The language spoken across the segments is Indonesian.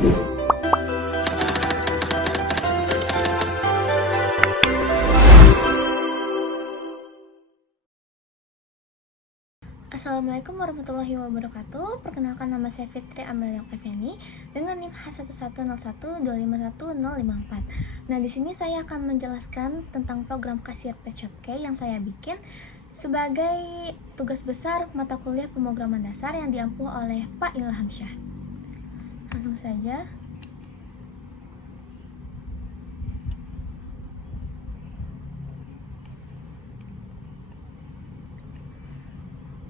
Assalamualaikum warahmatullahi wabarakatuh. Perkenalkan, nama saya Fitri Amelia Oktaviani dengan NIM H1101251051054. Nah, di sini saya akan menjelaskan tentang program kasir Pet Shop Key yang saya bikin sebagai tugas besar mata kuliah pemrograman dasar yang diampu oleh Pak Ilham Syah. Langsung saja.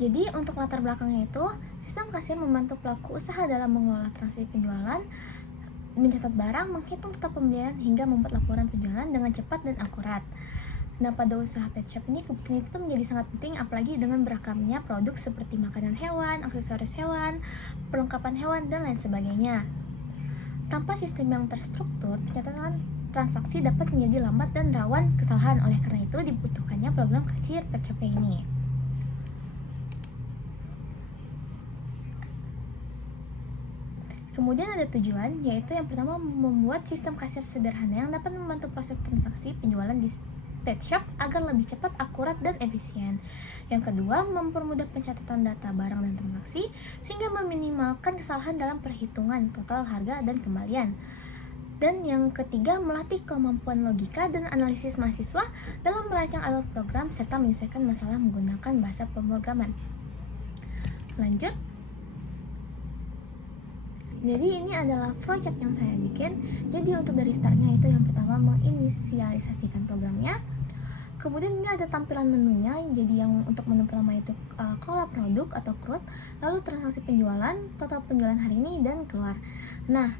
Jadi untuk latar belakangnya itu, sistem kasir membantu pelaku usaha dalam mengelola transaksi penjualan, mencatat barang, menghitung total pembelian, hingga membuat laporan penjualan dengan cepat dan akurat. Nah, pada usaha pet shop ini kebutuhan itu menjadi sangat penting, apalagi dengan beragamnya produk seperti makanan hewan, aksesoris hewan, perlengkapan hewan, dan lain sebagainya. Tanpa sistem yang terstruktur, pencatatan transaksi dapat menjadi lambat dan rawan kesalahan. Oleh karena itu dibutuhkannya program kasir pet shop ini. Kemudian ada tujuan, yaitu yang pertama membuat sistem kasir sederhana yang dapat membantu proses transaksi penjualan di pet shop agar lebih cepat, akurat, dan efisien. Yang kedua, mempermudah pencatatan data barang dan transaksi sehingga meminimalkan kesalahan dalam perhitungan total harga dan kembalian. Dan yang ketiga, melatih kemampuan logika dan analisis mahasiswa dalam merancang alur program serta menyelesaikan masalah menggunakan bahasa pemrograman. Lanjut. Jadi ini adalah project yang saya bikin. Jadi untuk dari startnya itu yang pertama menginisialisasikan programnya. Kemudian ini ada tampilan menunya. Jadi yang untuk menu pertama itu kelola produk atau CRUD, lalu transaksi penjualan, total penjualan hari ini, dan keluar. Nah,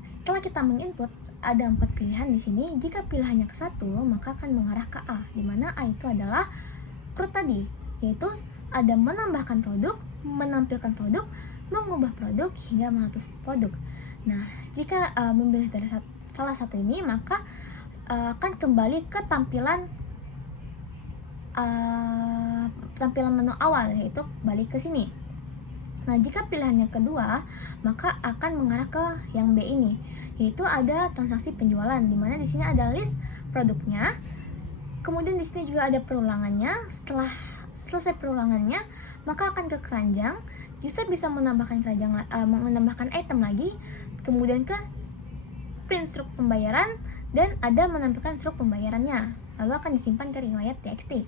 setelah kita menginput ada 4 pilihan di sini. Jika pilihannya ke 1, maka akan mengarah ke A, di mana A itu adalah CRUD tadi, yaitu ada menambahkan produk, menampilkan produk, mengubah produk, hingga menghapus produk. Nah, jika memilih dari salah satu ini, maka akan kembali ke tampilan menu awal, yaitu balik ke sini. Nah, jika pilihannya kedua, maka akan mengarah ke yang B ini, yaitu ada transaksi penjualan, di mana di sini ada list produknya. Kemudian di sini juga ada perulangannya. Setelah selesai perulangannya, maka akan ke keranjang. User bisa menambahkan item lagi, kemudian ke print struk pembayaran, dan ada menampilkan struk pembayarannya. Lalu akan disimpan ke riwayat txt.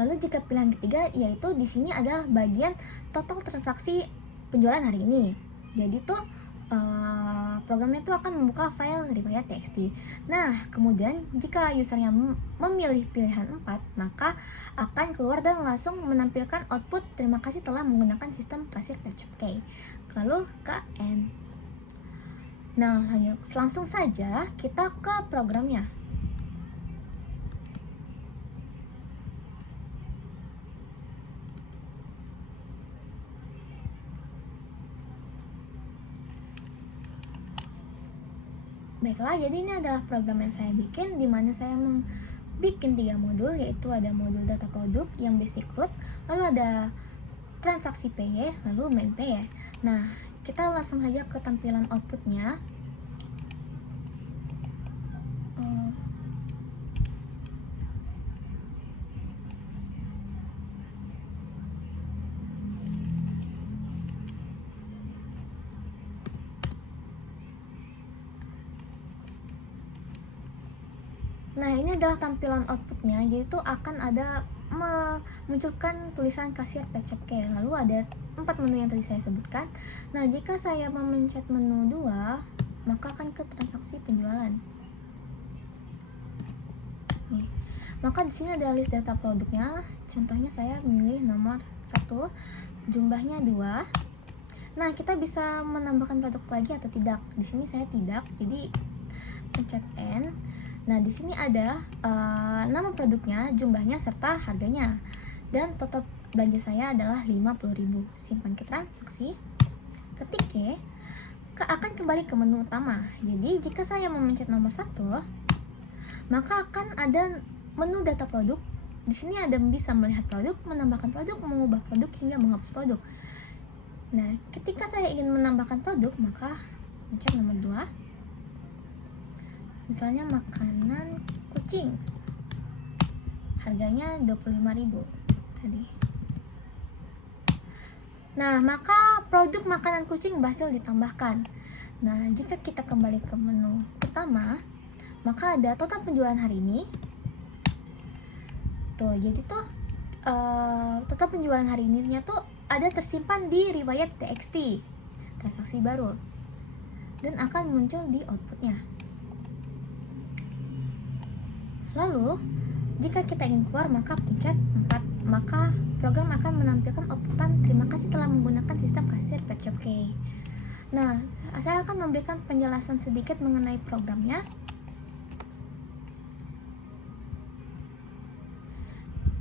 Lalu jika pilihan ketiga, yaitu di sini adalah bagian total transaksi penjualan hari ini. Jadi tuh programnya itu akan membuka file riwayat txt. Nah, kemudian jika usernya memilih pilihan 4, maka akan keluar dan langsung menampilkan output terima kasih telah menggunakan sistem kasir Pet Shop Key. Lalu ke N. Nah, langsung saja kita ke programnya. Baiklah, jadi ini adalah program yang saya bikin, di mana saya bikin 3 modul, yaitu ada modul data produk yang basic root, lalu ada transaksi PY, lalu main PY. Nah, kita langsung saja ke tampilan outputnya. Nah, ini adalah tampilan outputnya. Jadi itu akan ada memunculkan tulisan kasir Pet Shop Key. Lalu ada 4 menu yang tadi saya sebutkan. Nah, jika saya memencet menu 2, maka akan ke transaksi penjualan. Nih. Maka di sini ada list data produknya. Contohnya saya memilih nomor 1, jumlahnya 2. Nah, kita bisa menambahkan produk lagi atau tidak. Di sini saya tidak, jadi pencet N. Nah, di sini ada nama produknya, jumlahnya, serta harganya. Dan total belanja saya adalah 50.000. Simpan ke transaksi. Ketik Y, akan kembali ke menu utama. Jadi, jika saya memencet nomor 1, maka akan ada menu data produk. Di sini ada bisa melihat produk, menambahkan produk, mengubah produk, hingga menghapus produk. Nah, ketika saya ingin menambahkan produk, maka pencet nomor 2. Misalnya makanan kucing, harganya 25.000 tadi. Nah, maka produk makanan kucing berhasil ditambahkan. Nah, jika kita kembali ke menu utama, maka ada total penjualan hari ini. Tuh, jadi tuh total penjualan hari ininya tuh ada tersimpan di riwayat TXT, transaksi baru, dan akan muncul di outputnya. Lalu, jika kita ingin keluar, maka pencet 4. Maka program akan menampilkan outputan terima kasih telah menggunakan sistem kasir Pet Shop Key. Nah, saya akan memberikan penjelasan sedikit mengenai programnya.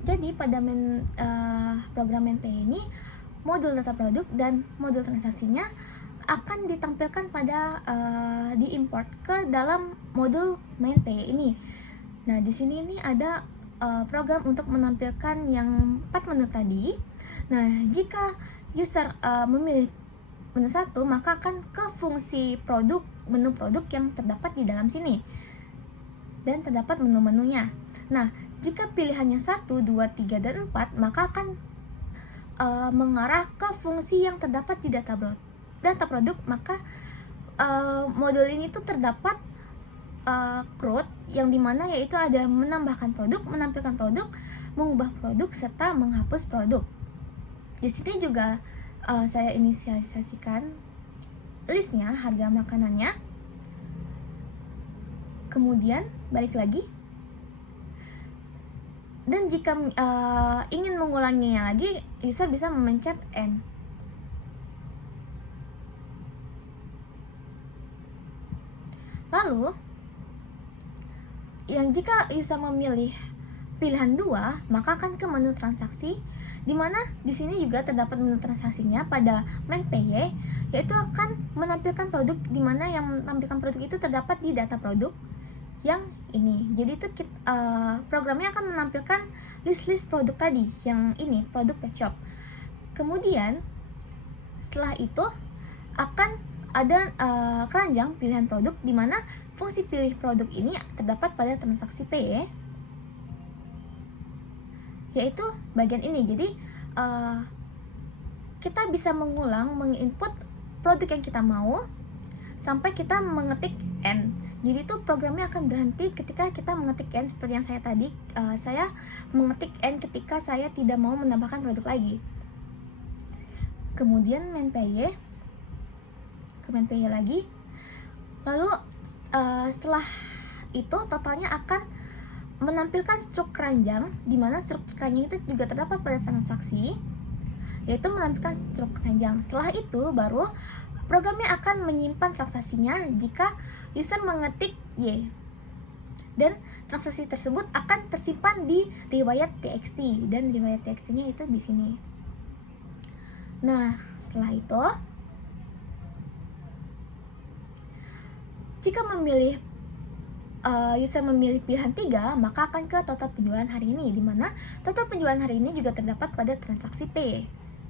Jadi pada program MainPay ini, modul data produk dan modul transaksinya akan ditampilkan pada diimport ke dalam modul MainPay ini. Nah, di sini ini ada program untuk menampilkan yang 4 menu tadi. Nah, jika user memilih menu 1, maka akan ke fungsi produk, menu produk yang terdapat di dalam sini, dan terdapat menu-menunya. Nah, jika pilihannya 1, 2, 3, dan 4, maka akan mengarah ke fungsi yang terdapat di data produk. Maka modul ini tuh terdapat CRUD, yang dimana yaitu ada menambahkan produk, menampilkan produk, mengubah produk, serta menghapus produk. Di sini juga saya inisialisasikan listnya, harga makanannya. Kemudian balik lagi, dan jika ingin mengulanginya lagi, user bisa memencet N. Lalu, yang jika user memilih pilihan 2, maka akan ke menu transaksi, di mana di sini juga terdapat menu transaksinya pada MainPay, yaitu akan menampilkan produk, di mana yang menampilkan produk itu terdapat di data produk yang ini. Jadi itu programnya akan menampilkan list-list produk tadi, yang ini produk Pet Shop. Kemudian setelah itu akan ada keranjang pilihan produk, di mana fungsi pilih produk ini terdapat pada transaksi Pay, yaitu bagian ini. Jadi kita bisa menginput produk yang kita mau sampai kita mengetik N. Jadi itu programnya akan berhenti ketika kita mengetik N, seperti yang saya tadi, saya mengetik N ketika saya tidak mau menambahkan produk lagi. Kemudian MainPay, ke MainPay lagi. Lalu setelah itu totalnya akan menampilkan struk keranjang, di mana struk keranjang itu juga terdapat pada transaksi, yaitu menampilkan struk keranjang. Setelah itu baru programnya akan menyimpan transaksinya jika user mengetik Y, dan transaksi tersebut akan tersimpan di riwayat TXT, dan riwayat TXT-nya itu di sini. Nah, setelah itu, jika user memilih pilihan 3, maka akan ke total penjualan hari ini, di mana total penjualan hari ini juga terdapat pada transaksi P,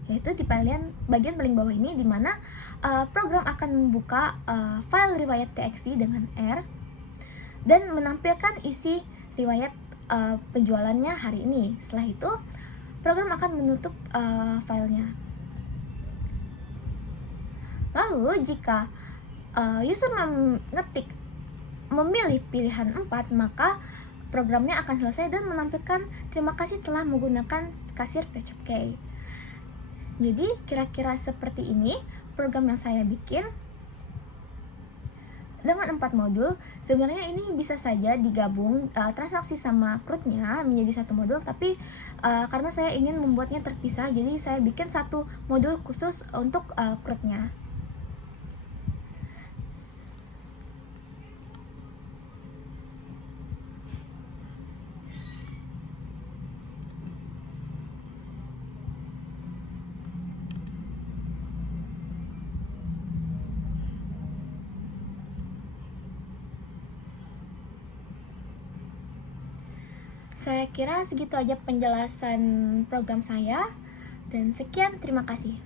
yaitu di bagian paling bawah ini, di mana program akan membuka file riwayat TXT dengan R dan menampilkan isi riwayat penjualannya hari ini. Setelah itu, program akan menutup filenya. Lalu jika user memilih pilihan 4, maka programnya akan selesai dan menampilkan terima kasih telah menggunakan kasir Pet Shop Key. Jadi kira-kira seperti ini program yang saya bikin dengan 4 modul. Sebenarnya ini bisa saja digabung transaksi sama CRUD-nya menjadi satu modul, tapi karena saya ingin membuatnya terpisah, jadi saya bikin satu modul khusus untuk CRUD-nya. Saya kira segitu aja penjelasan program saya, dan sekian, terima kasih.